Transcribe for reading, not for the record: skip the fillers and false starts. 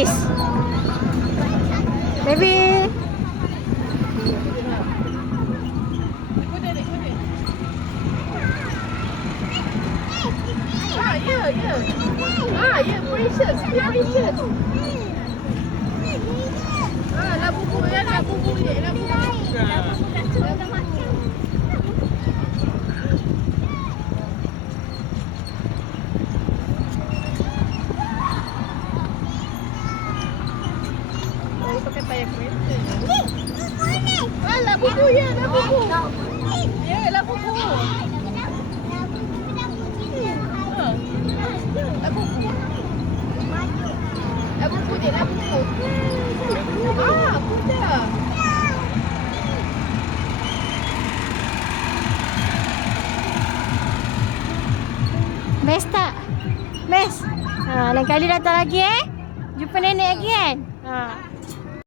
Kiss. Baby. Ya, precious. Precious. Lah bubu ya, lah bubu je, lah bubu. Pakai tayar kereta. Lah bubu ya, lah bubu. Ya, lah bubu. Lah bubu. Lah bubu je, lah bubu. Budak. Best tak? Best? Lain kali datang lagi Jumpa nenek lagi kan?